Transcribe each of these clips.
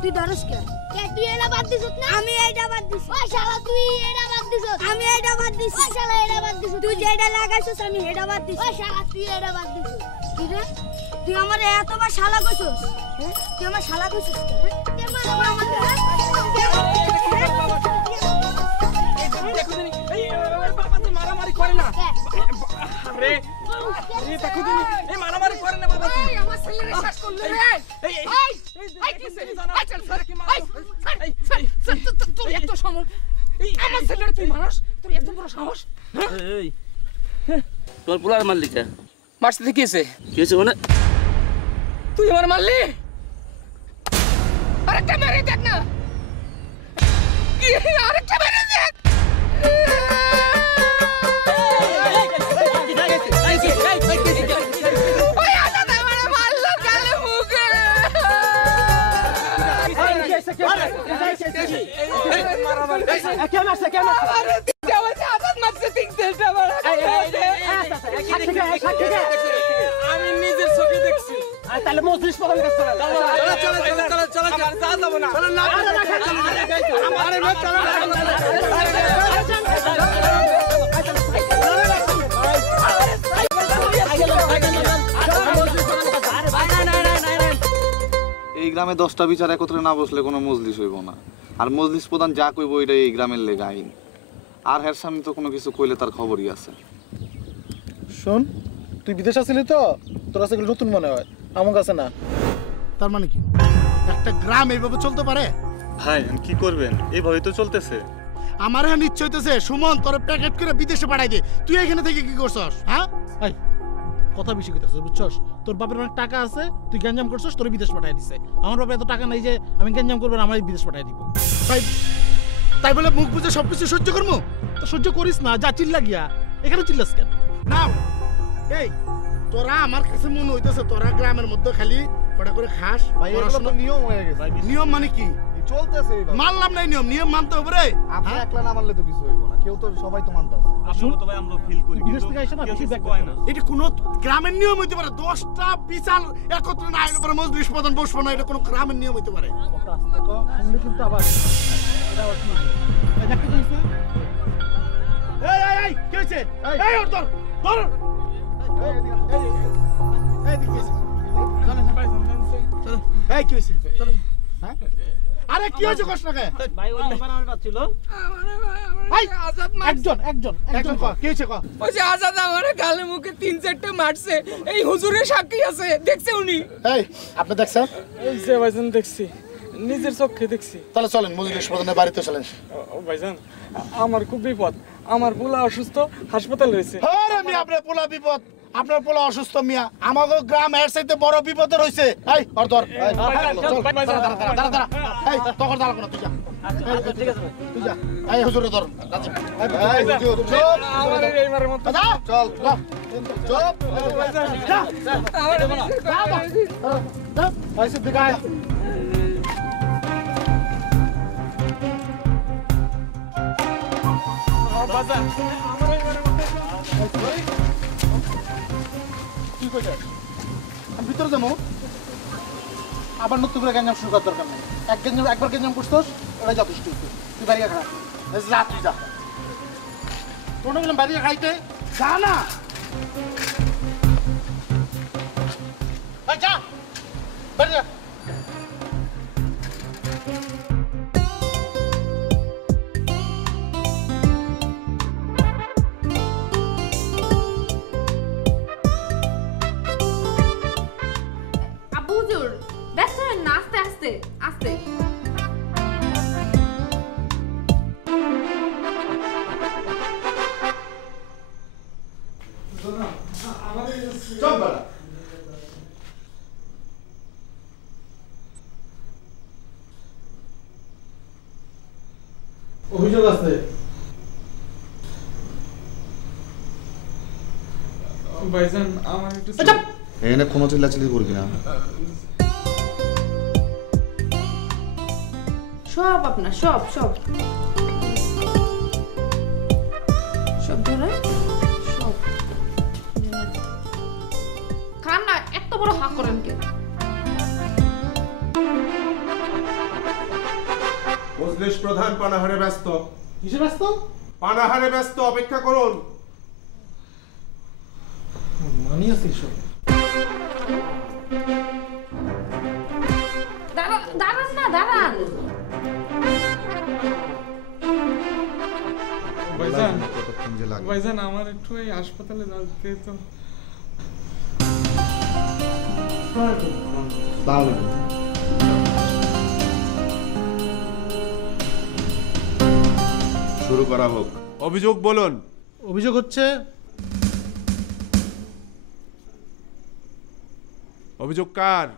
তুই ধরস কে তুই এটা বাদ দিছিস না আমি এইটা বাদ দিছি ওই শালা তুই এটা বাদ দিছিস আমি এইটা বাদ দিছি ওই শালা এটা বাদ দিছিস তুই যেটা লাগাইছিস আমি এটা বাদ দিছি ওই শালা তুই এটা বাদ দিছিস কি রে তুই আমার এতবার শালা কইছস তুই আমার শালা কইছস কে মারামারি করে না আরে দেখো দিনি এই মারামারি করে না বাবা তুই আমার ছেলেরে শেষ করলি রে এই কি ছেলে জানা চল স্যার কি মার তুই এত সময় আমার ছেলেরে তুই মারস তুই এত বড় সাহস এই তোর পোলার মারলি কে মারতে দেখিয়েছে কি হয়েছে মানে তুই আমার মারলি আরেকটা মেরে দেখ না আরেকটা মেরে দেখ আমি নিজের চোখে দেখছি তাহলে মজলিস পকন করতে হবে এই গ্রামে 10টা বিচার একত্রে না বসলে কোনো মজলিস হইব না আর মজলিস প্রধান যা কইব এটা এই গ্রামের লেগা আইন আর হের সামনে তো কোনো কিছু কইলে তার খবরই আছে শোন তুই বিদেশ আসলি তো তোর কাছে এগুলো নতুন মনে হয় আমার কাছে না তার মানে কি একটা গ্রাম এইভাবে চলতে পারে ভাই কি করবেন এইভাবেই তো চলতেছে আমার হ্যাঁ নিশ্চয় হইতেছে সুমন তোর প্যাকেট করে বিদেশে পাঠাই দে তুই এখানে থেকে কি করছস হ্যাঁ এই কথা বেশি কইতাছস বুঝছস তোর বাপের অনেক টাকা আছে তুই গ্যাঞ্জাম করছস তোর বিদেশ পাঠাই দিছে আমার বাপের এত টাকা নাই যে আমি গ্যাঞ্জাম করব আর আমারই বিদেশ পাঠাই দিব তাই বলে মুখ বুঝে সবকিছু সহ্য করবো তো সহ্য করিস না যা চিল্লা গিয়া এখানে চিল্লাস কেন না এই তোরা আমার কাছে মনে হইতেছে তোরা গ্রামের মধ্যে খালি কটা করে খাস ভাই এটা তো নিয়ম হয়ে গেছে নিয়ম মানে কি চলতেছে এইভাবে মানলাম নাই নিয়ম মানতে হবে রে আপনি একলা না মানলে তো কিছু হইব না কেউ তো সবাই তো মানতাছে আপনারা তো ভাই আমরা ফিল করি বিদেশ থেকে আইসা না বেশি ব্যাক হয় না এটা কোন গ্রামের নিয়ম হইতে পারে 10টা বিচার একত্রে না আইলে পরে মজলিস প্রধান বসবো না এটা কোন গ্রামের নিয়ম হইতে পারে কিন্তু আবার এটা আবার কি এই দেখতে দিছে এই কি হইছে এই ওর ধর এই দিকে চলো চলো এই কি হইছে চলো হ্যাঁ আরে কি হইছে কষ্টকে ভাই ওই বানানোর বাদ ছিল একজন কো কি হইছে কো ওই যে আজাদ আমারে গালে মুখে 3-4টা মারছে এই হুজুরের সাক্ষী আছে দেখছে উনি এই আপনি দেখছেন এই যে ভাইজান দেখছি নিজের চোখে দেখছি তাহলে চলেন মজলিস প্রধানের বাড়িতে চলেন ও ভাইজান আমার খুব বিপদ আমার পোলা অসুস্থ হাসপাতালে রয়েছে আরে আমি আপনার পোলা বিপদ আপনার পোলা অসুস্থ মিয়া আমাগো গ্রাম এর চাইতে বড় বিপদে রইছে এই ওর ধর দাঁড়া এই তখন দাঁড়া কোন তুই যা ঠিক আছে তুই যা এই হুজুরে ধর এই হুজুর চুপ আমার এই মারের মত যা চল চুপ যা আমার এই সিদ্দিক আয় বাজান আমার এই মারের মত কি কইছিস আমি ভিতরে যাবো আবার নতুন করে গ্যাঞ্জাম শুরু করার দরকার নেই একবার গ্যাঞ্জাম করছিস ওটাই যথেষ্ট তুই বাড়ি খারাপ যা তুই যা তোর বললাম বাড়ি খাইতে যা না যা বাড়ি যা আস্তে অভিযোগ আছে ভাইজান আমার একটু এখানে কোনো চিল্লাচিল্লি করবি না সব আপনার সব ধরে সব খান না এত বড় হাক করেন কে মজলিস প্রধান পানাহারে ব্যস্ত। কিসে ব্যস্ত? পানাহারে ব্যস্ত, অপেক্ষা করুন। মানি আছে সব। দাঁড়ান না, দাঁড়ান। ভাইজান কতক্ষণ যে লাগে? ভাইজান আমার একটু এই হাসপাতালে যেতে তো। শুরু করা হোক। অভিযোগ বলুন। অভিযোগ হচ্ছে অভিযোগ কার?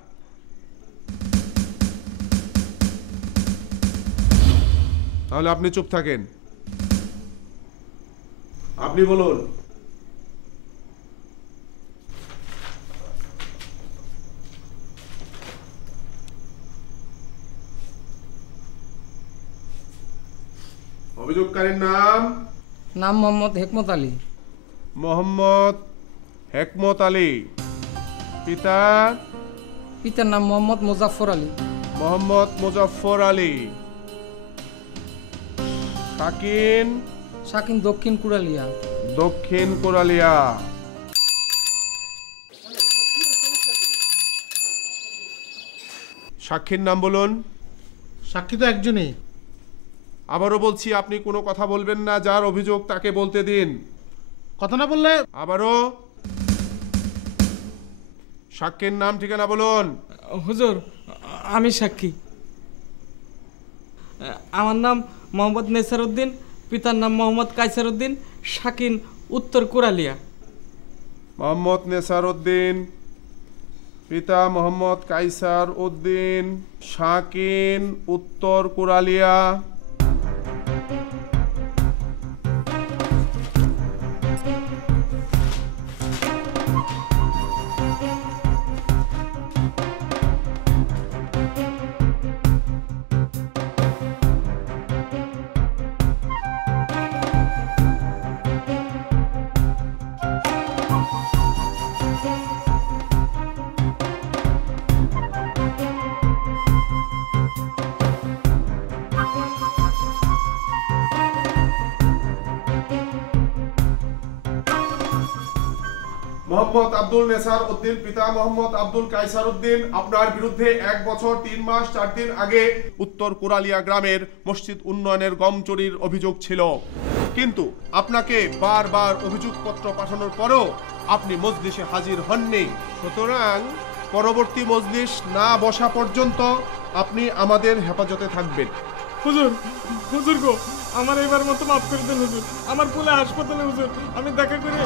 তাহলে আপনি চুপ থাকেন। আপনি বলুন। অভিযোগকারীর নাম? নাম মোহাম্মদ হেকমত আলী। মোহাম্মদ হেকমত আলী। পিতা? পিতার নাম মোহাম্মদ মুজাফফর আলী। মোহাম্মদ মুজাফফর আলী। শাকিন? শাকিন দক্ষিণ কুড়ালিয়া। দক্ষিণ কোরালিয়া। সাক্ষীর নাম বলুন। সাক্ষী তো একজনই। আবারও বলছি, আপনি কোনো কথা বলবেন না। যার অভিযোগ তাকে বলতে দিন। কথা না বললে? আবারও। সাক্ষীর নাম ঠিকানা বলুন। হুজুর আমি সাক্ষী। আমার নাম মোহাম্মদ নেসার উদ্দিন, পিতার নাম মোহাম্মদ কায়সার উদ্দিন, শাকিন উত্তর কুড়ালিয়া। মোহাম্মদ নেসার উদ্দিন, পিতা মোহাম্মদ কায়সার উদ্দিন, শাকিন উত্তর কুরালিয়া। মোহাম্মদ আব্দুল নেসার উদ্দিন, পিতা মোহাম্মদ আব্দুল কায়সার উদ্দিন, আপনার বিরুদ্ধে 1 বছর 3 মাস 4 দিন আগে উত্তর কুরালিয়া গ্রামের মসজিদ উন্নয়নের গম চুরির অভিযোগ ছিল। কিন্তু আপনাকে বারবার অভিযোগপত্র পাঠানোর পরেও আপনি মজলিসে হাজির হননি। সুতরাং পরবর্তী মজলিস না বসা পর্যন্ত আপনি আমাদের হেফাজতে থাকবেন। হুজুর হুজুর গো, আমার এবার মতো মাফ করে দেন হুজুর। আমার পুলে হাসপাতালে হুজুর, আমি দেখা করে।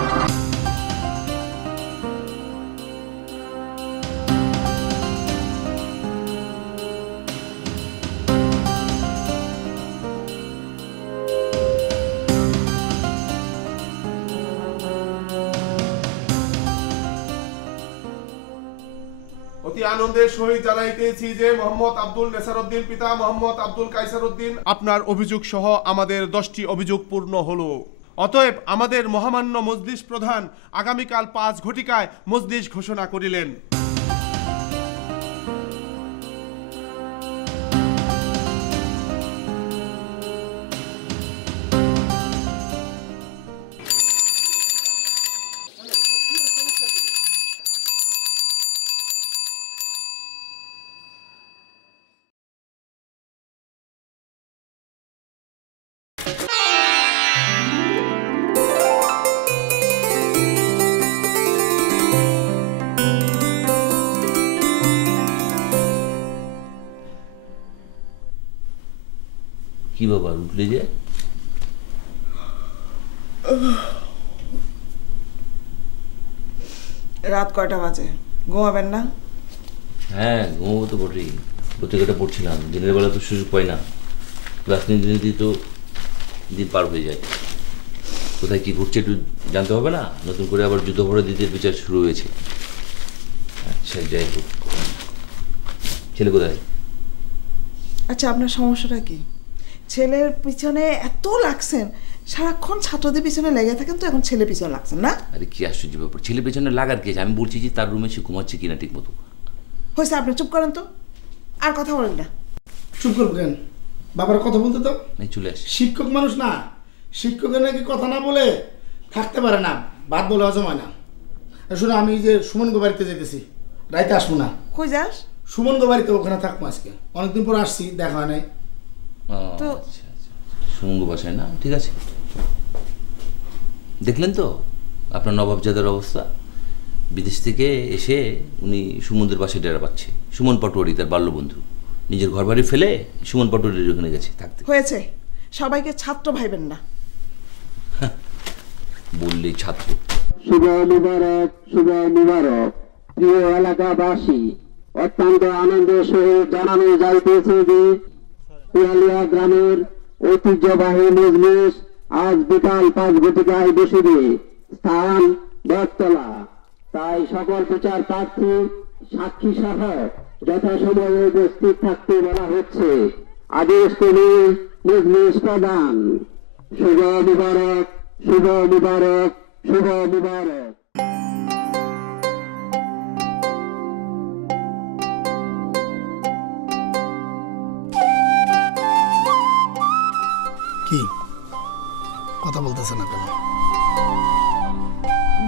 অতি আনন্দের সহিত জানাইতেছি যে মোহাম্মদ আব্দুল নেসার উদ্দিন, পিতা মোহাম্মদ আব্দুল কায়সার উদ্দিন, আপনার অভিযোগ সহ আমাদের 10টি অভিযোগ পূর্ণ হলো। অতএব আমাদের মহামান্য মজলিস প্রধান আগামীকাল 5 ঘটিকায় মজলিস ঘোষণা করিলেন। কি বাবা উঠলি যে? রাত কয়টা বাজে? ঘুমাবেন না? হ্যাঁ ঘুমাবো তো বটেই, পত্রিকাটা পড়ছিলাম। দিনের বেলা তো সুযোগ পাই না, ক্লাস নিতে তো দিন পার হয়ে যায়। কোথায় কি ঘুরছে একটু জানতে হবে না? নতুন করে আবার যুদ্ধাপরাধীদের বিচার শুরু হয়েছে। আচ্ছা যাই হোক, ছেলে কোথায়? আচ্ছা আপনার সমস্যাটা কি? ছেলের পিছনে এত লাগছেন, সারাক্ষণ ছাত্রদের পিছনে লেগে থাকেন, তো এখন ছেলে পিছনে লাগছেন না? আরে কি আশ্চর্য ব্যাপার, ছেলে পেছনে লাগার কি আছে? আমি বলছি যে তার রুমে সে ঘুমাচ্ছে কিনা ঠিক মতো। হয়েছে, আপনি চুপ করেন তো, আর কথা বলেন না। চুপ করবো কেন? বাবার কথা বলতে তো এই চলে আসি। শিক্ষক মানুষ না, শিক্ষকের নাকি কথা না বলে থাকতে পারে না, ভাত বলে হজম হয় না। শুনো, আমি যে সুমন গো বাড়িতে যেতেছি, রাইতে আসবো না। কই যাস? সুমন গো বাড়িতে, ওখানে থাকবো আজকে, অনেকদিন পর আসছি, দেখা হয় নাই। তো সুমঙ্গ বাসায় না, ঠিক আছে। দেখলেন তো আপনার নবাবজাদের অবস্থা, বিদেশ থেকে এসে উনি সুমনদের বাসায় ডেরা পাচ্ছে। সুমন পাটোয়ারি তার বাল্যবন্ধু, নিজের ঘর বাড়ি ফেলে সুমন পাটোয়ারির ওখানে গেছে থাকতে। হয়েছে, সবাইকে ছাত্র ভাইবেন না। বললেই ছাত্র। শুভ মুবারক, শুভ মুবারক। প্রিয় এলাকাবাসী, অত্যন্ত আনন্দের সহিত জানানো যাইতেছে যে কুরালিয়া গ্রামের ঐতিহ্যবাহী মজলিস আজ বিকাল 5 ঘটিকায় বসিবে। স্থান বটতলা। তাই সকল প্রচার প্রার্থী, সাক্ষী সহ যথাসময়ে উপস্থিত থাকতে বলা হচ্ছে। আদেশ করে মজলিস প্রদান। শুভ মুবারক, শুভ মুবারক, শুভ মুবারক। কি কথা বলতেছে না কেন?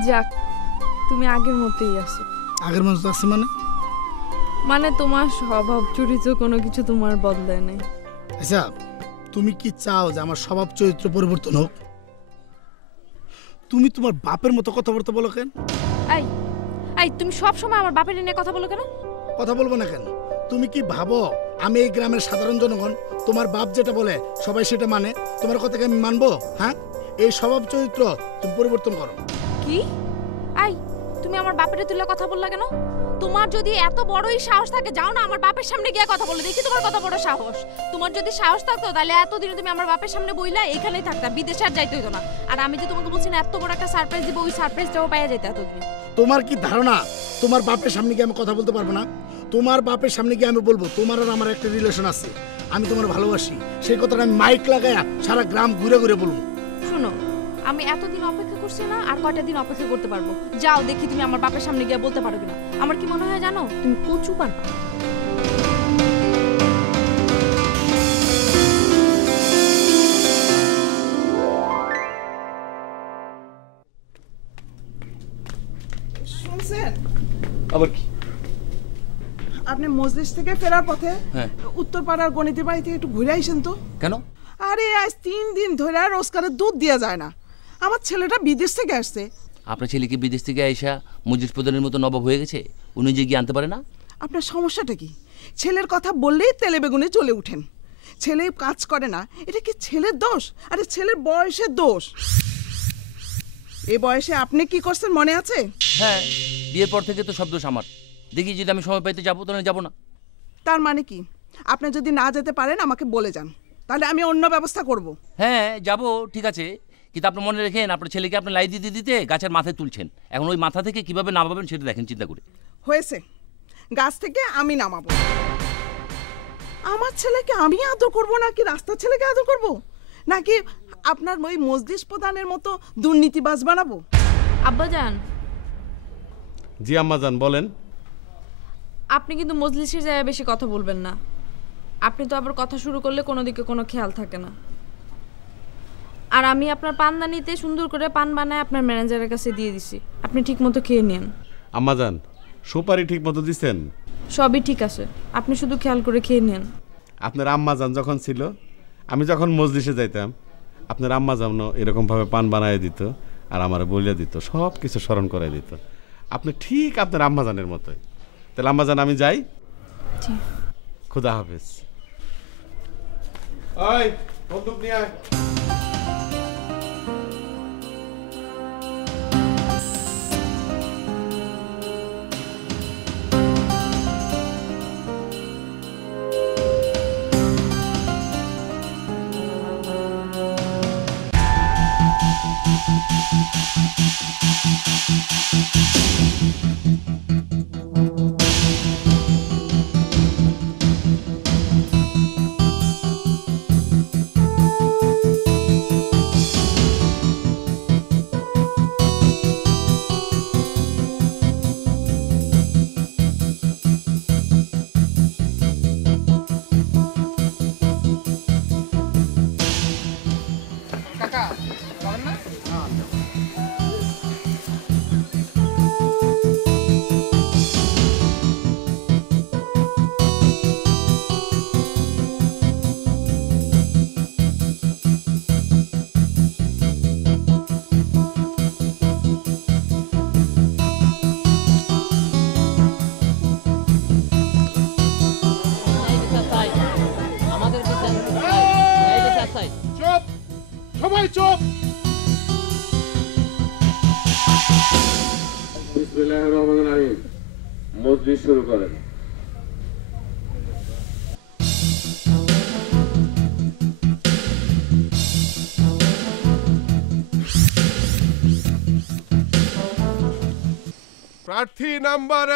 যাক, তুমি আগের মতোই আছো। আগের মানুষ আছে মানে তোমার স্বভাব চরিত্র কোনো কিছু তোমার বদলায় নাই। আচ্ছা, তুমি কি চাও যে আমার স্বভাব চরিত্র পরিবর্তন হোক? তুমি তোমার বাপের মতো কথাবার্তা বলো কেন? এই এই তুমি সব সময় আমার বাপের নিয়ে কথা বলো কেন? কথা বলবো না কেন? তুমি কি ভাবো আমি এই গ্রামের সাধারণ জনগণ তোমার বাপ যেটা বলে সবাই সেটা মানে? তোমার কথাকে আমি মানবো? হ্যাঁ, এই স্বভাব চরিত্র তুমি পরিবর্তন করো। কি? এই তুমি আমার বাপের তুলে কথা বললা কেন? তোমার যদি এত বড়ই সাহস থাকে, যাও না আমার বাপের সামনে গিয়ে কথা বলে দেখি তোমার কত বড় সাহস। তোমার যদি সাহস থাকতো তাহলে এতদিনে তুমি আমার বাপের সামনে বইলা এখানেই থাকতা, বিদেশে আর যাইতে হইতো না। আর আমি যে তোমাকে বলছি না এত বড় একটা সারপ্রাইজ দিব, ওই সারপ্রাইজটাও পাইয়া যেতে এতদিনে। তোমার কি ধারণা তোমার বাপের সামনে গিয়ে আমি কথা বলতে পারবো না? তোমার বাপের সামনে গিয়ে আমি বলবো তোমার আর আমার একটা রিলেশন আছে, আমি তোমার ভালোবাসি, সেই কথাটা আমি মাইক লাগায়া সারা গ্রাম ঘুরে ঘুরে বলবো। শুনো, আমি এতদিন অপেক্ষা করছি না, আর কয়টা দিন অপেক্ষা করতে পারবো? যাও দেখি তুমি আমার বাপের সামনে গিয়ে বলতে পারো কিনা। আমার কি মনে হয় জানো, তুমি কচু পারবা। শুনছেন? আবার কি? আপনি মজলিস থেকে ফেরার পথে হ্যাঁ, উত্তরপাড়ার গণিতের বাড়ি থেকে একটু ঘুরে আইসেন তো। কেন? আরে আজ 3 দিন ধরে রোজকারের দুধ দেওয়া যায় না। আমার ছেলেটা বিদেশ থেকে আসছে। আপনার ছেলেকে বিদেশ থেকে আইসা মজলিস প্রধানের মতো নবাব হয়ে গেছে, উনি যে গিয়ে আনতে পারে না? আপনার সমস্যাটা কি? ছেলের কথা বললেই তেলে বেগুনে চলে উঠেন। ছেলে কাজ করে না, এটা কি ছেলের দোষ? আরে ছেলের বয়সের দোষ। এই বয়সে আপনি কি করছেন মনে আছে? হ্যাঁ, বিয়ের পর থেকে তো সব দোষ আমার। দেখি যদি আমি সময় পাইতে যাবো তাহলে যাবো না। তার মানে কি? আপনি যদি না যেতে পারেন আমাকে বলে যান, তাহলে আমি অন্য ব্যবস্থা করব। হ্যাঁ যাবো, ঠিক আছে, কিন্তু আপনি মনে রেখেন আপনার ছেলেকে আপনি লাই দিতে দিতে গাছের মাথায় তুলছেন। এখন ওই মাথা থেকে কিভাবে নামাবেন সেটা দেখেন চিন্তা করে। হয়েছে, গাছ থেকে আমি নামাবো। আমার ছেলেকে আমি আদর করব নাকি রাস্তার ছেলেকে আদর করব? নাকি আপনার ওই মজলিস প্রধানের মতো দুর্নীতিবাজ বানাবো? আব্বাজান। জি আম্মাজান বলেন। আপনি কিন্তু মজলিসের জায়গায় বেশি কথা বলবেন না। আপনি তো আবার কথা শুরু করলে কোনো দিকে কোনো খেয়াল থাকে না। আর আমি আপনার পানদানিতে সুন্দর করে পান বানায় আপনার ম্যানেজারের কাছে দিয়ে দিছি, আপনি ঠিক মতো খেয়ে নেন। আম্মাজান সুপারি ঠিক মতো দিচ্ছেন? সবই ঠিক আছে, আপনি শুধু খেয়াল করে খেয়ে নেন। আপনার আম্মাজান যখন ছিল, আমি যখন মজলিসে যাইতাম, আপনার আম্মাজানও এরকমভাবে পান বানায় দিত আর আমার বলিয়া দিত, সব কিছু স্মরণ করাই দিত। আপনি ঠিক আপনার আম্মাজানের মতোই। তাহলে আম্মাজান আমি যাই, খুদা হাফেজ। ওই বন্দুক নিয়ে আয়। সবাই চুপ। বিসমিল্লাহির রহমানির রহিম। মজলিস শুরু করেন। প্রার্থী নাম্বার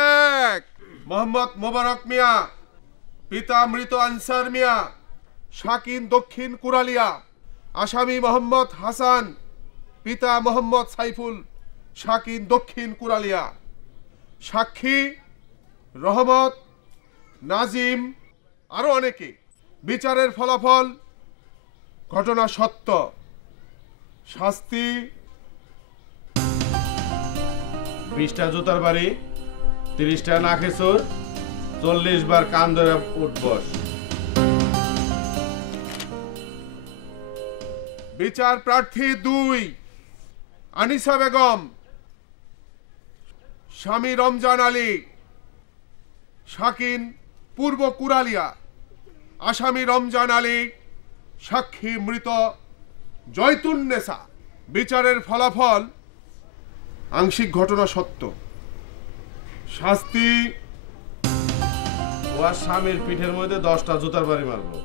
1 মোহাম্মদ মোবারক মিয়া, পিতা মৃত আনসার মিয়া, শাকিন দক্ষিণ কুরালিয়া। আসামি মোহাম্মদ হাসান, পিতা মোহাম্মদ সাইফুল, শাকিন দক্ষিণ কুরালিয়া। সাক্ষী রহমত, নাজিম, আরো অনেকে। বিচারের ফলাফল ঘটনা সত্য। শাস্তি 20টা জুতার বাড়ি, 30টা নাকেচোর, 40 বার কান ধরে উঠবস। বিচার প্রার্থী 2 আনিসা বেগম, স্বামী রমজান আলী, শাকিন পূর্ব কুরালিয়া। আসামি রমজান আলী, সাক্ষী মৃত জয়তুন্নেসা। বিচারের ফলাফল আংশিক ঘটনা সত্য। শাস্তি ওর স্বামীর পিঠের মধ্যে 10টা জুতার বাড়ি মারবো,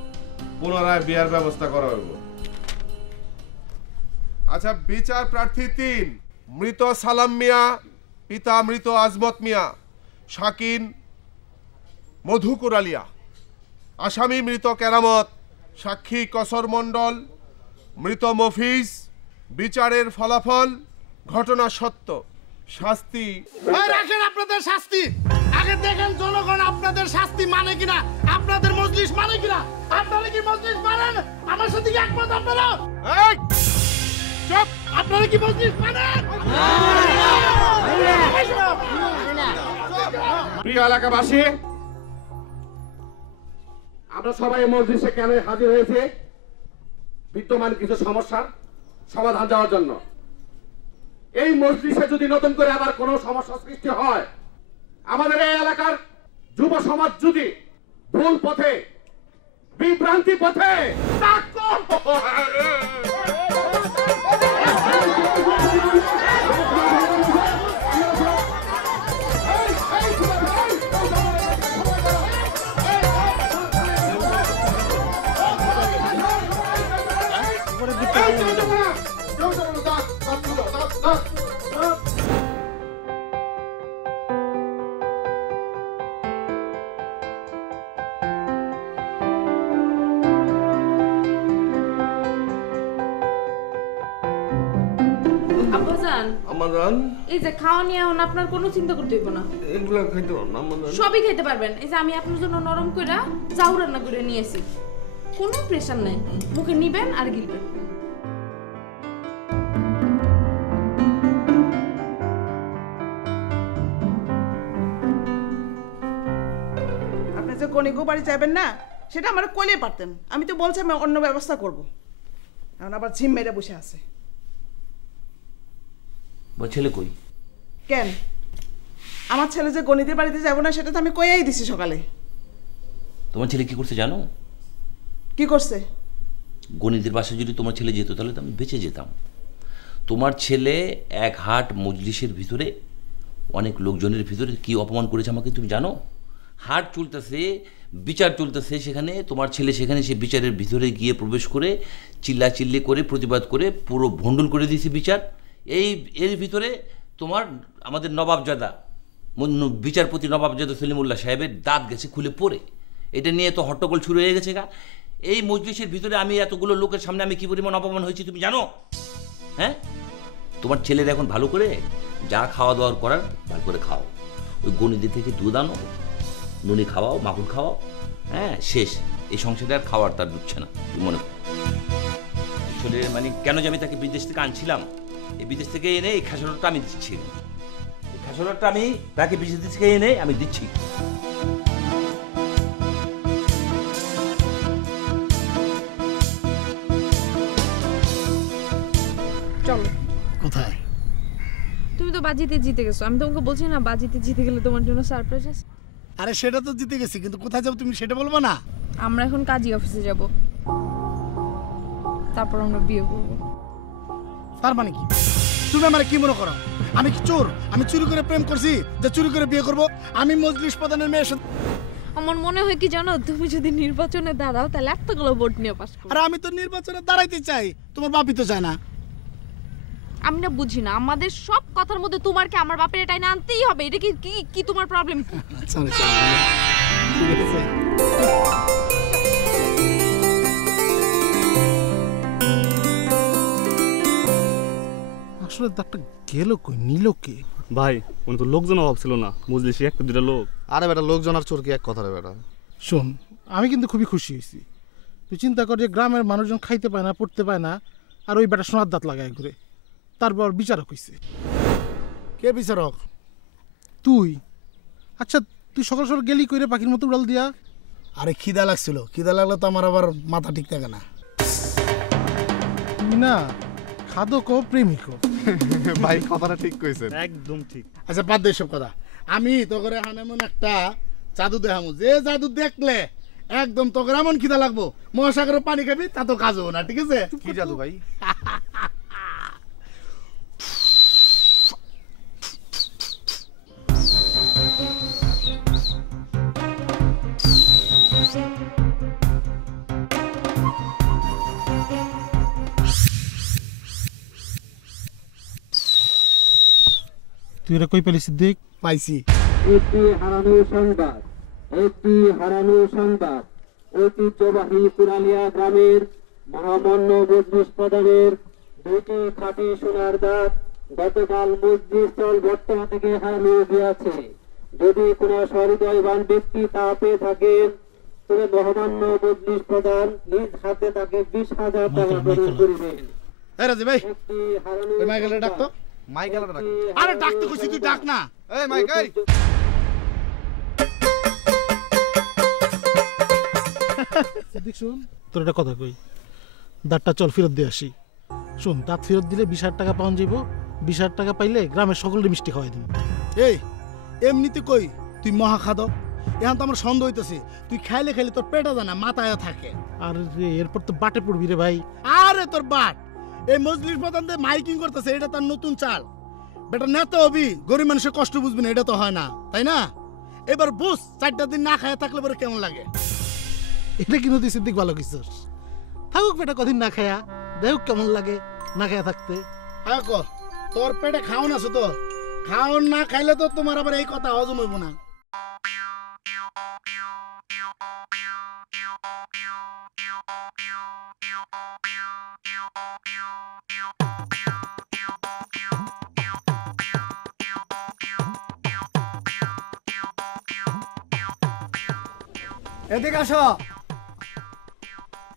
পুনরায় বিয়ার ব্যবস্থা করা হইব। আচ্ছা, বিচার প্রার্থী 3 মৃত সালাম মিয়া, পিতা মৃত আজমত মিয়া, শাকিন মধু কুরালিয়া। আসামি মৃত কেরামত, সাক্ষী কসর মণ্ডল, মৃত মফিজ। বিচারের ফলাফল ঘটনা সত্য। শাস্তি রাখেন আপনাদের শাস্তি। আগে দেখেন জনগণ আপনাদের শাস্তি মানে কিনা, আপনাদের মজলিস মানে কিনা। আপনারা কি মজলিস মানেন? আমার সাথে কি একমত আপনারা? এই চুপ! আপনারা কি মজলিস মানেন? প্রিয় এলাকাবাসী, আমরা সবাই মজলিসে কেন হাজির হয়েছে? বিদ্যমান কিছু সমস্যার সমাধান দেওয়ার জন্য। এই মজলিসে যদি নতুন করে আবার কোনো সমস্যা সৃষ্টি হয়, আমাদের এই এলাকার যুব সমাজ যদি ভুল পথে, বিভ্রান্তি পথে আব্বাজান, আমাজান, এই যে খাওয়া নিয়ে এখন আপনার কোনো চিন্তা করতে হইব না। এগুলা খাইতে পারো না আমাজান? সবই খেতে পারবেন। এই যে আমি আপনার জন্য নরম কইরা চাউ রান্না করে নিয়েছি, কোনো প্রেশার নাই। মুখে নিবেন আর গিলবেন। আপনি যে কনিকো বাড়ি যাবেন না, সেটা আমার কইলে পারতেন। আমি তো বলছি আমি অন্য ব্যবস্থা করব। এখন আবার ঝিম মেরে বসে আছে। ছেলে কই? কেন? আমার ছেলে যে গণিতের বাড়িতে যাব না সেটা তো আমি কইয়াই দিছি সকালে। তোমার ছেলে কি করছে জানো? কি করছে? গণিতের বাসায় যদি তোমার ছেলে যেত তাহলে তো আমি বেঁচে যেতাম। তোমার ছেলে এক হাট মজলিসের ভিতরে অনেক লোকজনের ভিতরে কি অপমান করেছে আমাকে তুমি জানো? হাট চলতেছে, বিচার চলতেছে, সেখানে তোমার ছেলে সেখানে সে বিচারের ভিতরে গিয়ে প্রবেশ করে চিল্লাচিল্লি করে প্রতিবাদ করে পুরো ভণ্ডুল করে দিয়েছে বিচার। এর ভিতরে তোমার আমাদের নবাবজাদা বিচারপতি নবাবজাদা সলিমুল্লাহ সাহেবের দাঁত গেছে খুলে পড়ে। এটা নিয়ে তো হট্টগোল শুরু হয়ে গেছে গা। এই মজলিসের ভিতরে আমি এতগুলো লোকের সামনে আমি কি পরিমাণ অপমান হয়েছি তুমি জানো? হ্যাঁ, তোমার ছেলের এখন ভালো করে যা খাওয়া দাওয়ার করার ভালো করে খাও। ওই গণিতে থেকে দুধ আনো, নুনি খাওয়াও, মাখন খাওয়াও, হ্যাঁ শেষ। এই সংসারে আর খাওয়ার তার ঢুকছে না। তুমি মনে করো আসলে মানে কেন যে আমি তাকে বিদেশ থেকে আনছিলাম, এই বিদেশ থেকে এনে এই খেসারতটা আমি দিচ্ছি। এই খেসারতটা আমি তাকে বিদেশ থেকে এনে আমি দিচ্ছি। চলো। কোথায়? তুমি তো বাজিতে জিতে গেছো। আমি তোমাকে বলছি না বাজিতে জিতে গেলে তোমার জন্য সারপ্রাইজ আছে। আরে সেটা তো জিতে গেছি, কিন্তু কোথায় যাবো তুমি সেটা বলবো না? আমরা এখন কাজী অফিসে যাব, তারপর আমরা বিয়ে করবো। তার মানে কি? তুমি আমার কি মনে করো আমি কি চোর? আমি চুরি করে প্রেম করছি যে চুরি করে বিয়ে করব? আমি মজলিস প্রধানের মেয়ের সাথে। আমার মনে হয় কি জানো, তুমি যদি নির্বাচনে দাঁড়াও তাহলে এতগুলো ভোট নিয়ে পাস করবে। আর আমি তো নির্বাচনে দাঁড়াইতে চাই, তোমার বাপই তো চায় না। আমি না বুঝি না, আমাদের সব কথার মধ্যে তোমার কি আমার বাপের এটাই না আনতেই হবে? এটা কি কি কি তোমার প্রবলেম কি? সরি ঠিক আছে। আসলে দাঁতটা গেল কই, নিল কে? ভাই উনি তো লোকজন অভাব ছিল না, মজলিসে একটা দুটা লোক। আরে বেটা, লোকজন আর চোর কি এক কথা রে বেটা? শোন, আমি কিন্তু খুবই খুশি হয়েছি। তুই চিন্তা কর যে গ্রামের মানুষজন খাইতে পায় না, পড়তে পায় না, আর ওই বেটা সোনার দাঁত লাগায় ঘুরে। তারপর বিচারক হয়েছে। কে বিচারক? তুই। আচ্ছা তুই সকাল সকাল গেলি কইরে পাখির মতো উড়াল দিয়া? আরে খিদা লাগছিল, খিদা লাগলে তো আমার আবার মাথা ঠিক থাকে না। তুমি না খাদক ও প্রেমিক। ভাই কথাটা ঠিক কইছেন, একদম ঠিক। আচ্ছা বাদ দে সব কথা। আমি তো করে এমন একটা জাদু দেখামু, যে জাদু দেখলে একদম তোকে এমন খিদা লাগবো মহাসাগরে পানি খাবি, তা তো কাজ হবো না। ঠিক আছে? কি জাদু ভাই? তুই এরা কই পেলি সিদ্দিক? পাইছি। একটি হারানো সংবাদ, একটি হারানো সংবাদ। ঐতিহ্যবাহী কুরালিয়া গ্রামের মহামান্য মজলিস প্রধানের দুটি খাঁটি সোনার দাঁত গতকাল মজলিস স্থল বর্তমান থেকে হারানো গিয়েছে। যদি কোনো সহৃদয়বান ব্যক্তি তা পেয়ে থাকেন তবে মহামান্য মজলিস প্রধান নিজ হাতে তাকে 20,000 টাকা প্রদান করিবেন। এই রাজি ভাই, একটি হারানো ওই মাইকেলটা ডাক তো। মাইকেলটা ডাক। আরে ডাকতে কইছি, তুই ডাক না। এই মাইক, এই সিদ্দিক শুন, তোর একটা কথা কই, দাঁতটা চল ফেরত দিয়ে আসি। শোন, দাঁত ফেরত দিলে 20,000 টাকা পাওয়া যাইব। 20,000 টাকা পাইলে গ্রামের সকলের মিষ্টি খাওয়াই দিব। এই এমনিতে কই তুই মহা খাদক, এখন তো আমার সন্দেহ হইতেছে তুই খাইলে খাইলে তোর পেটা জানা মাথায় থাকে। আর রে এরপর তো বাটে পড়বি রে ভাই। আরে তোর বাট এই মজলিস প্রধান মাইকিং করতেছে, এটা তার নতুন চাল। বেটা নেতা হবি, গরিব মানুষের কষ্ট বুঝবি না, এটা তো হয় না, তাই না? এবার বুঝ, 4টা দিন না খায় থাকলে পরে কেমন লাগে। এটা কিন্তু তুই সিদ্দিক ভালো কিছিস। থাকুক বেটা কদিন না খায়া, দেখুক কেমন লাগে না খায়া থাকতে। তোর পেটে খাওন আছে তো, খাওন না খাইলে তো তোমার আবার এই কথা হজম হইব না। এদিকে আসো,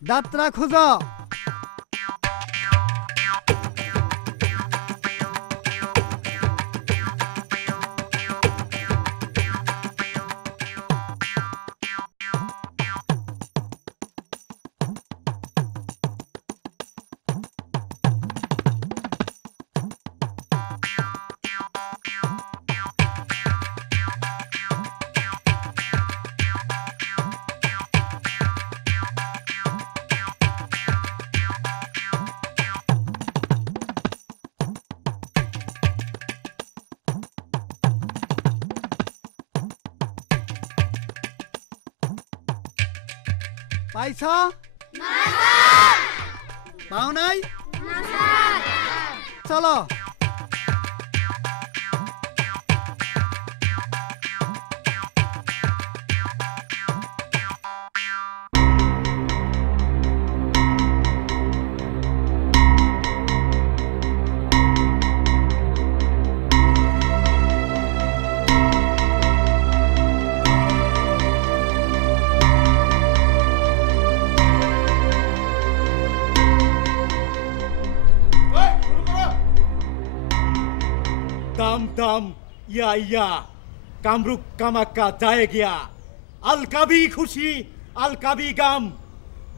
যাত্রা খুঁজো। পাইছ? পাও নাই? চলো। দাম দাম ইয়া ইয়া কামরুক কামাক্কা যায় গিয়া আল কাবি খুশি আল কাবি গাম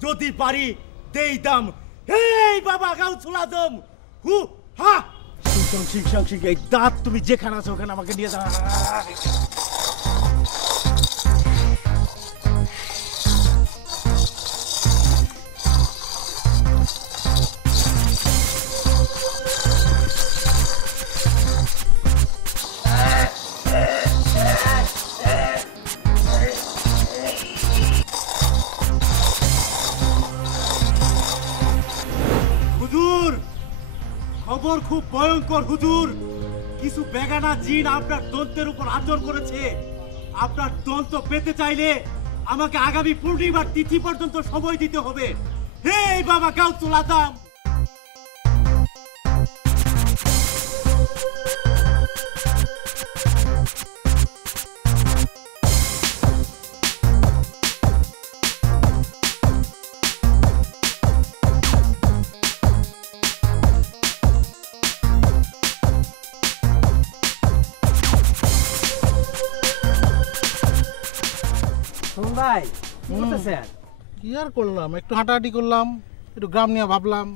যদি পারি দেই দাম হেই বাবা গাউসুল আজম হু হা সিং এই দাঁত তুমি যেখানে আছো ওখানে আমাকে নিয়ে যাও। খবর খুব ভয়ঙ্কর হুজুর। কিছু বেগানা জিন আপনার দন্তের উপর আচর করেছে। আপনার দন্ত পেতে চাইলে আমাকে আগামী পূর্ণিমার তিথি পর্যন্ত সময় দিতে হবে। হে বাবা গাউসুল আজম। ভাই কি করতেছেন? কি আর করলাম, একটু হাঁটাহাঁটি করলাম, একটু গ্রাম নিয়ে ভাবলাম।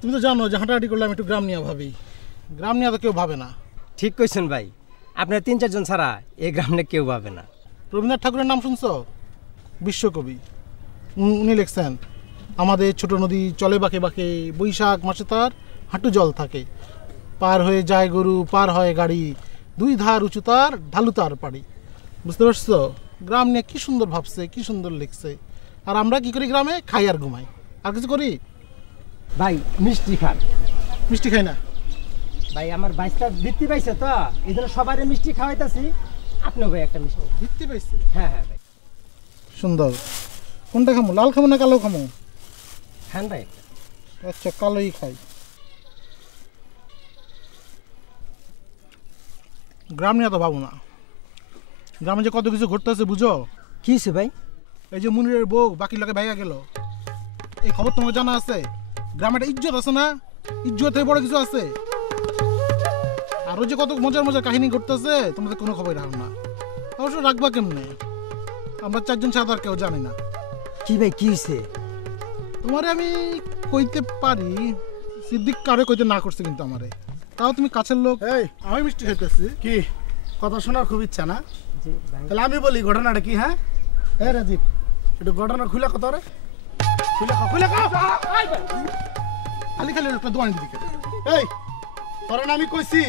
তুমি তো জানো যে হাঁটাহাঁটি করলাম একটু গ্রাম নিয়ে ভাবি, গ্রাম নিয়ে তো কেউ ভাবে না। ঠিক কইছেন ভাই, আপনার 3-4 জন ছাড়া এই গ্রাম নিয়ে কেউ ভাবে না। রবীন্দ্রনাথ ঠাকুরের নাম শুনছো? বিশ্বকবি। উনি লিখছেন, আমাদের ছোট নদী চলে বাঁকে বাঁকে, বৈশাখ মাসে তার হাঁটু জল থাকে, পার হয়ে যায় গরু, পার হয় গাড়ি, দুই ধার উঁচু তার, ঢালু তার পাড়ি। বুঝতে পারছো? গ্রাম নিয়ে কি সুন্দর ভাবছে, কি সুন্দর লিখছে। আর আমরা কি করি গ্রামে? খাই আর ঘুমাই, আর কিছু করি? ভাই মিষ্টি খান। মিষ্টি খাই না ভাই, আমার বাইসটা বৃত্তি পাইছে তো এই জন্য সবারই মিষ্টি খাওয়াইতাছি। আপনিও ভাই একটা মিষ্টি বৃত্তি পাইছে? হ্যাঁ হ্যাঁ ভাই। সুন্দর। কোনটা খামো, লাল খামো না কালো খামো? খান ভাই। আচ্ছা কালোই খাই। গ্রাম নিয়ে তো ভাবো না, গ্রামে যে কত কিছু ঘটতেছে বুঝো? কি হয়েছে ভাই? এই যে মুনিরের বউ বাকি লোকে ভাইয়া গেল, এই খবর তোমাকে জানা আছে? গ্রামে একটা ইজ্জত আছে না? ইজ্জত থেকে বড় কিছু আছে? আরো যে কত মজার মজার কাহিনী ঘটতেছে তোমাদের কোনো খবর রাখো না। অবশ্য রাখবা কেমনে, আমরা 4 জন ছাড়া আর কেউ জানি না। কি ভাই কি হয়েছে? তোমারে আমি কইতে পারি, সিদ্দিক কারে কইতে না করছে কিন্তু আমারে, তাও তুমি কাছের লোক। এই আমি মিষ্টি খাইতেছি, কি কথা শোনার খুব ইচ্ছা না? তাহলে আমি বলি ঘটনাটা কি। হ্যাঁ হ্যাঁ রাজীব, একটু ঘটনা খুলে কত রে, খুলে খালি খালি একটা দোয়ানি দিকে। এই তোর আমি কইছি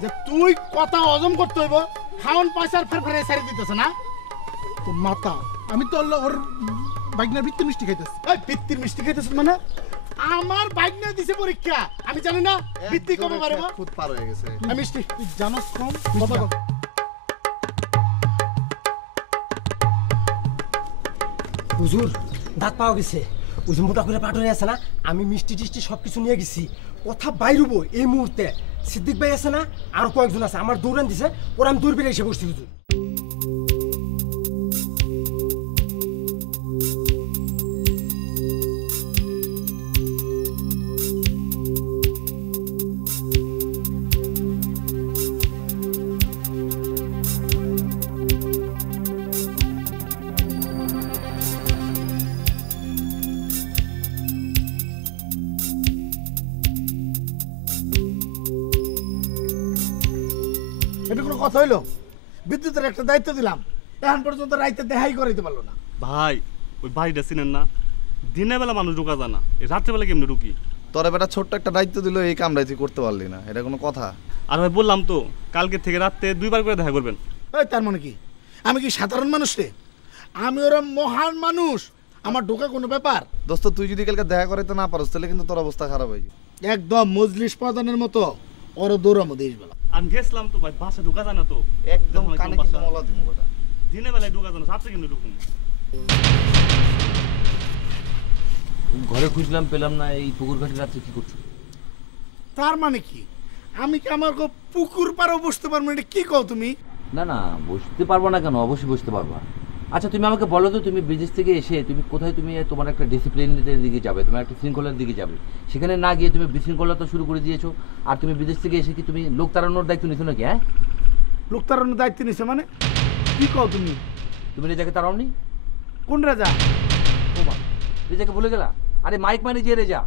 যে তুই কথা হজম করতে হইব, খাওন পয়সার ফেরফেরে সারি দিতেছে না তোর মাথা। আমি তো ওর বাইকনার বৃত্তির মিষ্টি খাইতেছি। এই বৃত্তির মিষ্টি খাইতেছ মানে? আমার বাইকনা দিছে পরীক্ষা, আমি জানি না বৃত্তি কবে পারবো? খুদ পার হয়ে গেছে। আমি মিষ্টি তুই জানোস কম কথা কর। হুজুর দাঁত পাওয়া গেছে, ওই যে মোটা করে পাটরে আছে না, আমি মিষ্টি টিষ্টি সবকিছু নিয়ে গেছি। কথা বাইরবো এই মুহূর্তে। সিদ্দিক ভাই আছে না, আর কয়েকজন আছে, আমার দৌড়ান দিছে, ওরা আমি দৌড় বেড়ে এসে বসছি হুজুর। এটা কোনো কথা হইলো? বিদ্যুতের একটা দায়িত্ব দিলাম, এখন পর্যন্ত রাইতে দেখাই করাইতে পারলো না। ভাই ওই বাড়িটা চিনেন না? দিনের বেলা মানুষ ঢোকা যায় না, এই রাত্রেবেলা কেমনি ঢুকি? তোর বেটা ছোট্ট একটা দায়িত্ব দিল, এই কামড়াই তুই করতে পারলি না, এটা কোনো কথা? আর ভাই বললাম তো কালকে থেকে রাতে 2 বার করে দেখা করবেন। এই তার মানে কি আমি কি সাধারণ মানুষ রে? আমি ওরা মহান মানুষ, আমার ঢোকা কোনো ব্যাপার? দোস্ত তুই যদি কালকে দেখা করাইতে না পারস তাহলে কিন্তু তোর অবস্থা খারাপ হয়ে যাবে। একদম মজলিস প্রধানের মতো ওরা দৌড়ামো দেশ বেলা। আমি গেছিলাম তো ভাই, বাসা ঢোকা যায় না তো, একদম কানে কিন্তু মলা দিমু বেটা। দিনের বেলায় ঢোকা যায় না, রাত্রে কেমনি ঢুকুন? ঘরে খুঁজলাম পেলাম না, এই পুকুর ঘাটে রাত্রে কি করছো? তার মানে কি আমি কি আমার পুকুর পাড়েও বসতে পারবো? এটা কি কও তুমি? না না, বসতে পারবো না কেন, অবশ্যই বসতে পারবা। আচ্ছা তুমি আমাকে বলো তো, তুমি বিদেশ থেকে এসে তুমি কোথায়, তুমি তোমার একটা ডিসিপ্লিনের দিকে যাবে, তোমার একটা শৃঙ্খলার দিকে যাবে, সেখানে না গিয়ে তুমি বিশৃঙ্খলতা শুরু করে দিয়েছো। আর তুমি বিদেশ থেকে এসে কি তুমি লোক তাড়ানোর দায়িত্ব নিছো নাকি? হ্যাঁ, লোক তাড়ানোর দায়িত্ব নিছে মানে কি কও তুমি? তুমি রেজাকে তাড়াওনি? কোন রাজা? ও মা, রেজাকে ভুলে গেলা? আরে মাইক মানে যে রেজা,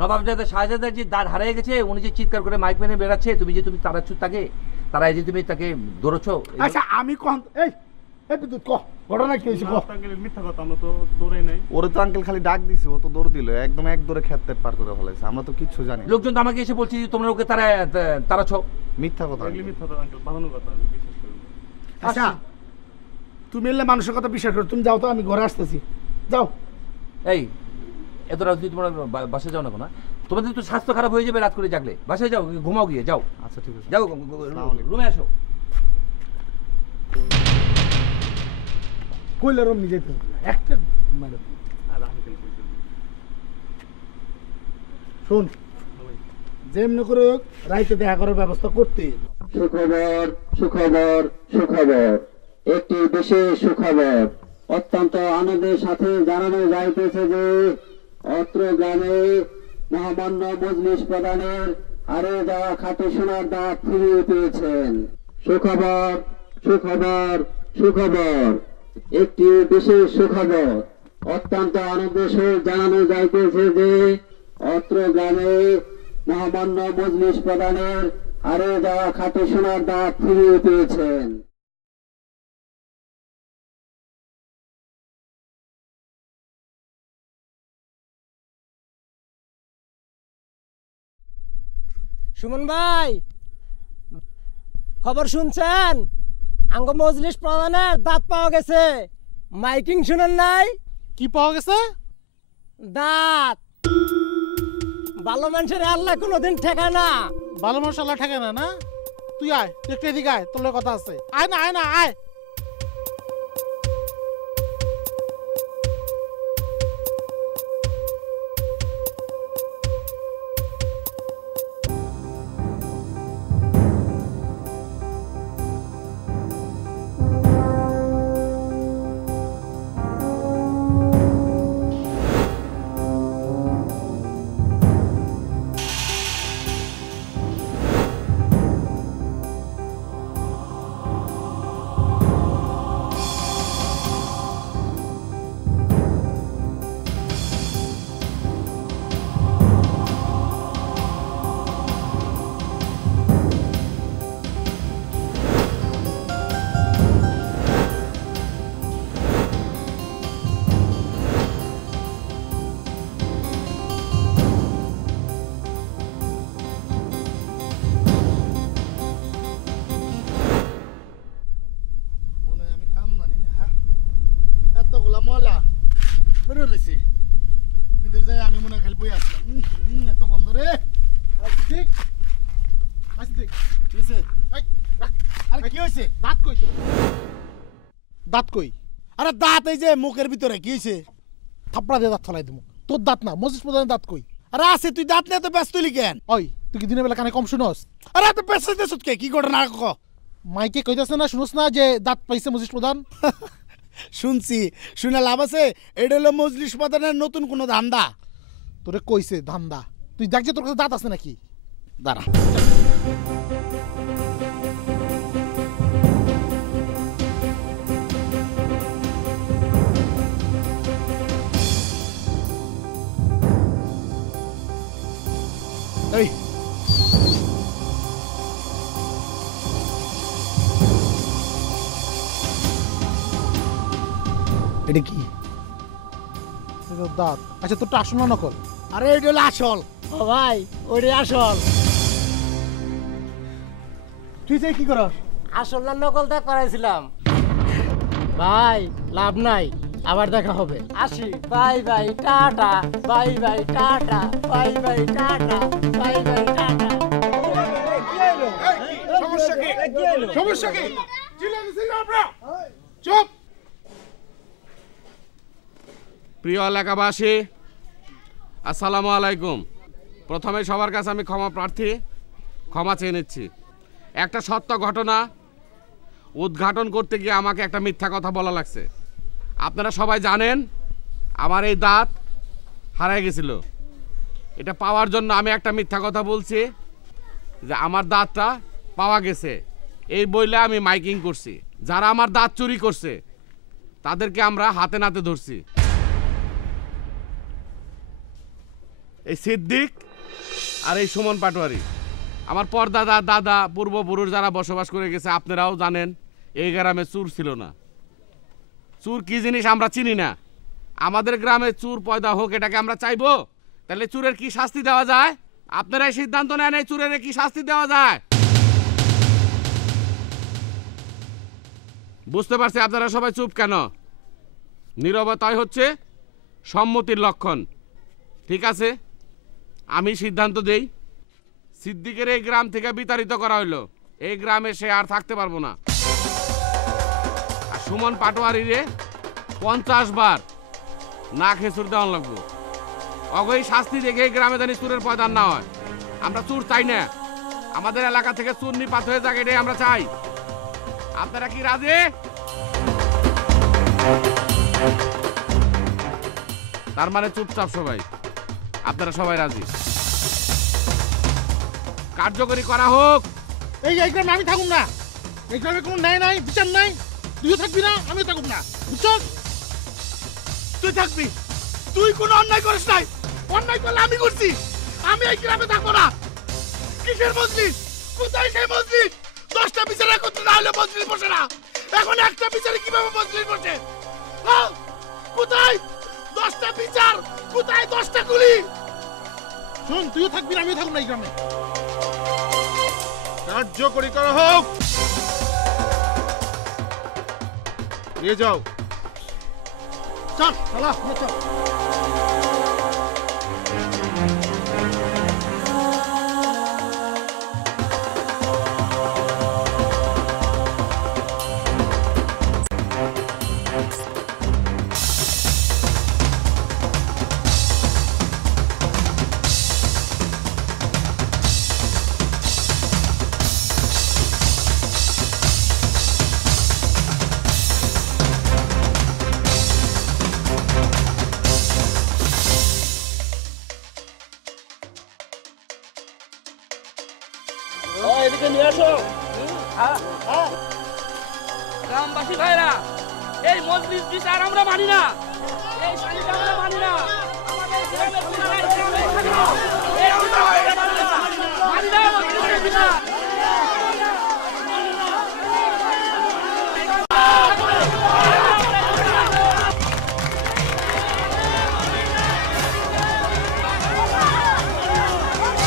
নবাবজাদা শাহজাদার যে দাঁড় হারিয়ে গেছে, উনি যে চিৎকার করে মাইক মেনে বেড়াচ্ছে, তুমি যে তুমি তাড়াচ্ছ তাকে, তারা এই যে তুমি তাকে দৌড়চ্ছ। আচ্ছা আমি কখন এই বিদ্যুৎ কহ ঘটনা কি হয়েছে? মিথ্যা কথা, আমরা তো দৌড়াই নাই। ওরে তো আঙ্কেল খালি ডাক দিছে, ও তো দৌড় দিল, একদম এক দৌড়ে খেতে পার করে ফেলাইছে, আমরা তো কিচ্ছু জানি না। লোকজন তো আমাকে এসে বলছে যে তোমরা ওকে তাড়াচ্ছ। মিথ্যা কথা। মিথ্যা কথা আঙ্কেল, বানানো কথা, আমি বিশ্বাস করি না। আচ্ছা তুমি এলে মানুষের কথা বিশ্বাস করো, তুমি যাও তো, আমি ঘরে আসতেছি, যাও। এই এত রাত তুই তোমার বাসে যাও না কেন? তোমাদের তো স্বাস্থ্য খারাপ হয়ে যাবে রাত করে জাগলে। বাসায় যাও, ঘুমাও গিয়ে, যাও। আচ্ছা ঠিক আছে, যাও রুমে আসো। কইলে রুম নিয়ে যেতে একটা মানে শোন, যেমনি করে রাইতে দেখা করার ব্যবস্থা করতে। সুখবর সুখবর সুখবর, একটি বিশেষ সুখবর অত্যন্ত আনন্দের সাথে জানানো যাইতেছে যে অত্র গ্রামে মহামান্য মজলিস প্রধানের হারিয়ে যাওয়া খাঁটি সোনার দাঁত ফিরিয়ে পেয়েছেন। সুখবর সুখবর সুখবর, একটি বিশেষ সুখবর অত্যন্ত আনন্দের সহিত জানানো যাইতেছে যে অত্র গ্রামে মহামান্য মজলিস প্রধানের হারিয়ে যাওয়া খাঁটি সোনার দাঁত ফিরিয়ে পেয়েছেন। সুমন ভাই, খবর শুনছেন? আঙ্গ মজলিস প্রধানের দাঁত পাওয়া গেছে। মাইকিং শুনেন নাই? কি পাওয়া গেছে? দাঁত। ভালো মানুষের আল্লাহ কোনোদিন ঠেকায় না। ভালো মানুষ আল্লাহ ঠেকে না? না তুই আয়, তুই একটু এদিকে আয়, তোর লগে কথা আছে। আয় না, আয় না, আয়। আমি মনে খালি বই আসলাম, এত বন্ধ রে। ঠিক আরে কি হয়েছে? দাঁত কই তোর? দাঁত কই? আরে দাঁত এই যে মুখের ভিতরে। কি হয়েছে? থাপড়া দিয়ে দাঁত ফলাই দেবো। তোর দাঁত না, মজলিস প্রধানের দাঁত কই? আরে আছে, তুই দাঁত নিয়ে তো ব্যস্ত হলি কেন? ওই তুই কি দিনের বেলা কানে কম শুনস? আরে এত ব্যস্ত হইতেছ কে? কি ঘটনা ক? মাইকে কইতাছে না, শুনস না যে দাঁত পাইছে মজলিস প্রধান? শুনছি, শুনে লাভ আছে? এটা হলো মজলিস প্রধানের নতুন কোনো ধান্দা। তোরে কইছে ধান্দা? তুই দেখ যে তোর কাছে দাঁত আছে নাকি। দাঁড়া, এই এটা কি? দাঁত? আচ্ছা, তোরটা আসল না নকল? আরে এটা হলো আসল। ও ভাই, ওইটাই আসল। তুই যে কি করস? আসল না নকলটা করাইছিলাম ভাই, লাভ নাই, আবার দেখা হবে। আসি, bye bye tata, bye bye tata, bye bye tata, bye bye tata. সমস্যা কি? সমস্যা কি? চিল্লাচ্ছেন না আপনারা? চুপ। প্রিয় এলাকাবাসী, আসসালামু আলাইকুম। প্রথমে সবার কাছে আমি ক্ষমা প্রার্থী, ক্ষমা চেয়ে নিচ্ছি। একটা সত্য ঘটনা উদ্ঘাটন করতে গিয়ে আমাকে একটা মিথ্যা কথা বলা লাগছে। আপনারা সবাই জানেন আমার এই দাঁত হারিয়ে গেছিল। এটা পাওয়ার জন্য আমি একটা মিথ্যা কথা বলছি যে আমার দাঁতটা পাওয়া গেছে, এই বইলে আমি মাইকিং করছি। যারা আমার দাঁত চুরি করছে তাদেরকে আমরা হাতে নাতে ধরছি। এই সিদ্দিক আর এই সুমন পাটোয়ারি আমার পরদাদা, দাদা, পূর্বপুরুষ যারা বসবাস করে গেছে, আপনারাও জানেন এই গ্রামে চুর ছিল না। চুর কি জিনিস আমরা চিনি না। আমাদের গ্রামে চুর পয়দা হোক, এটাকে আমরা চাইবো? তাহলে চুরের কি শাস্তি দেওয়া যায়? আপনারাই সিদ্ধান্ত নেন, এই চুরের কি শাস্তি দেওয়া যায়। বুঝতে পারছি আপনারা সবাই চুপ কেন। নীরবতাই হচ্ছে সম্মতির লক্ষণ। ঠিক আছে, আমি সিদ্ধান্ত দেই, সিদ্দিকের এই গ্রাম থেকে বিতাড়িত করা হইলো। এই গ্রামে সে আর থাকতে পারবো না। আর সুমন পাটোয়ারিরে 50 বার না খেসুর দেওয়ান লাগবো। অগৈ শাস্তি দেখে এই গ্রামে জানি চুরের পয়দান না হয়। আমরা চুর চাই না, আমাদের এলাকা থেকে চুর নিপাত হয়ে যাক, এটাই আমরা চাই। আপনারা কি রাজি? তার মানে চুপচাপ সবাই, আপনারা সবাই রাজি? কার্যকরী করা হোক। এই গ্রামে আমি থাকুম না, এই গ্রামে কোনো ন্যায় নাই, বিচার নাই। তুইও থাকবি না, আমিও থাকুম না, বুঝছস? তুই থাকবি, তুই কোনো অন্যায় করিস নাই। অন্যায় করলে আমি করছি, আমি এই গ্রামে থাকবো না। কিসের মজলিস? কোথায় সেই মজলিস? 10টা বিচার একত্রে না হলে মজলিস বসে না। এখন একটা বিচারে কিভাবে মজলিস বসে? কোথায় 10টা বিচার? কোথায় 10টা গুলি? শোন, তুইও থাকবি না, আমিও থাকুম না এই গ্রামে। কার্যকরী করা হোক। নিয়ে যাও। চল চলা, চল। এদিকে নিয়ে আসো। গ্রামবাসী ভাইরা, এই মজলিস বিচার আমরা মানি না, এই শান্তি আমরা মানি না।